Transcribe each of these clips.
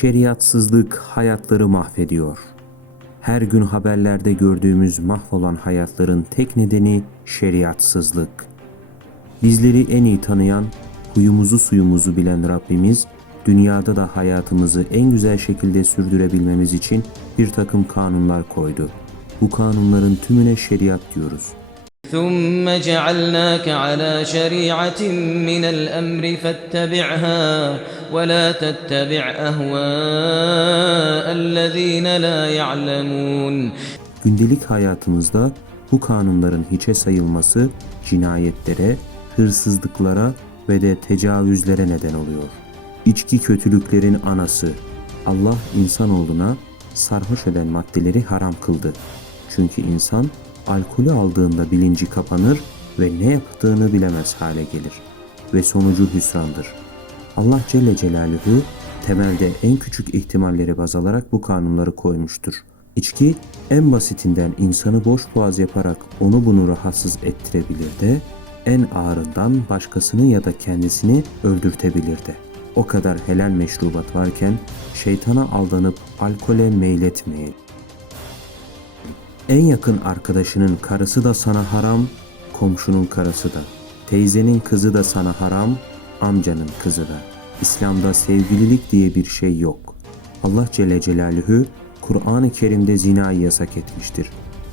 Şeriatsızlık hayatları mahvediyor. Her gün haberlerde gördüğümüz mahvolan hayatların tek nedeni şeriatsızlık. Bizleri en iyi tanıyan, huyumuzu suyumuzu bilen Rabbimiz, dünyada da hayatımızı en güzel şekilde sürdürebilmemiz için bir takım kanunlar koydu. Bu kanunların tümüne şeriat diyoruz. ثم جعلناك على شريعة من الأمر فاتبعها ولا تتبع أهواء الذين لا يعلمون Gündelik hayatımızda bu kanunların hiçe sayılması cinayetlere, hırsızlıklara ve de tecavüzlere neden oluyor. İçki kötülüklerin anası. Allah insanoğluna sarhoş eden maddeleri haram kıldı. Çünkü insan alkolü aldığında bilinci kapanır ve ne yaptığını bilemez hale gelir ve sonucu hüsrandır. Allah Celle Celaluhu temelde en küçük ihtimalleri baz alarak bu kanunları koymuştur. İçki en basitinden insanı boş boğaz yaparak onu bunu rahatsız ettirebilir de en ağırından başkasını ya da kendisini öldürtebilir de. O kadar helal meşrubat varken şeytana aldanıp alkole meyletmeyin. En yakın arkadaşının karısı da sana haram, komşunun karısı da. Teyzenin kızı da sana haram, amcanın kızı da. İslam'da sevgililik diye bir şey yok. Allah Celle Celaluhu Kur'an-ı Kerim'de zinayı yasak etmiştir.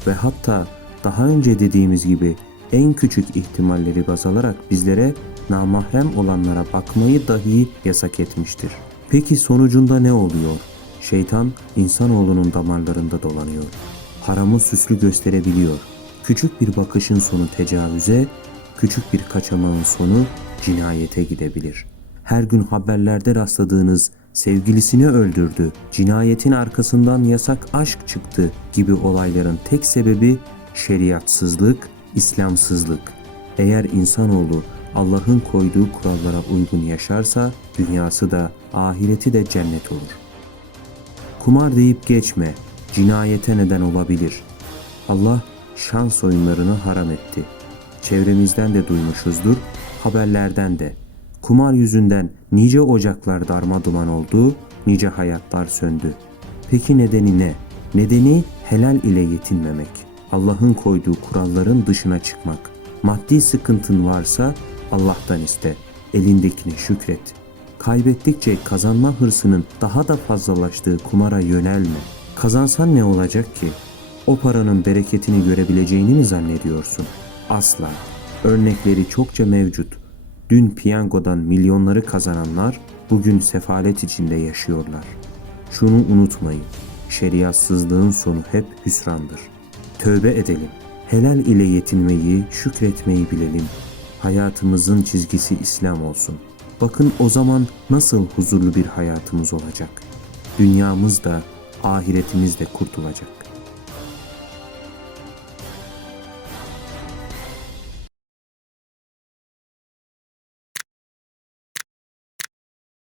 Ve hatta daha önce dediğimiz gibi en küçük ihtimalleri baz alarak bizlere namahrem olanlara bakmayı dahi yasak etmiştir. Peki sonucunda ne oluyor? Şeytan insanoğlunun damarlarında dolanıyor. Haramı süslü gösterebiliyor. Küçük bir bakışın sonu tecavüze, küçük bir kaçamağın sonu cinayete gidebilir. Her gün haberlerde rastladığınız sevgilisini öldürdü, cinayetin arkasından yasak aşk çıktı gibi olayların tek sebebi şeriatsızlık, İslamsızlık. Eğer insanoğlu Allah'ın koyduğu kurallara uygun yaşarsa dünyası da ahireti de cennet olur. Kumar deyip geçme, cinayete neden olabilir. Allah şans oyunlarını haram etti. Çevremizden de duymuşuzdur, haberlerden de. Kumar yüzünden nice ocaklar darma duman oldu, nice hayatlar söndü. Peki nedeni ne? Nedeni helal ile yetinmemek. Allah'ın koyduğu kuralların dışına çıkmak. Maddi sıkıntın varsa Allah'tan iste. Elindekine şükret. Kaybettikçe kazanma hırsının daha da fazlalaştığı kumara yönelme. Kazansan ne olacak ki? O paranın bereketini görebileceğini mi zannediyorsun? Asla. Örnekleri çokça mevcut. Dün piyangodan milyonları kazananlar bugün sefalet içinde yaşıyorlar. Şunu unutmayın. Şeriatsızlığın sonu hep hüsrandır. Tövbe edelim. Helal ile yetinmeyi, şükretmeyi bilelim. Hayatımızın çizgisi İslam olsun. Bakın o zaman nasıl huzurlu bir hayatımız olacak. Dünyamız da ahiretimiz de kurtulacak.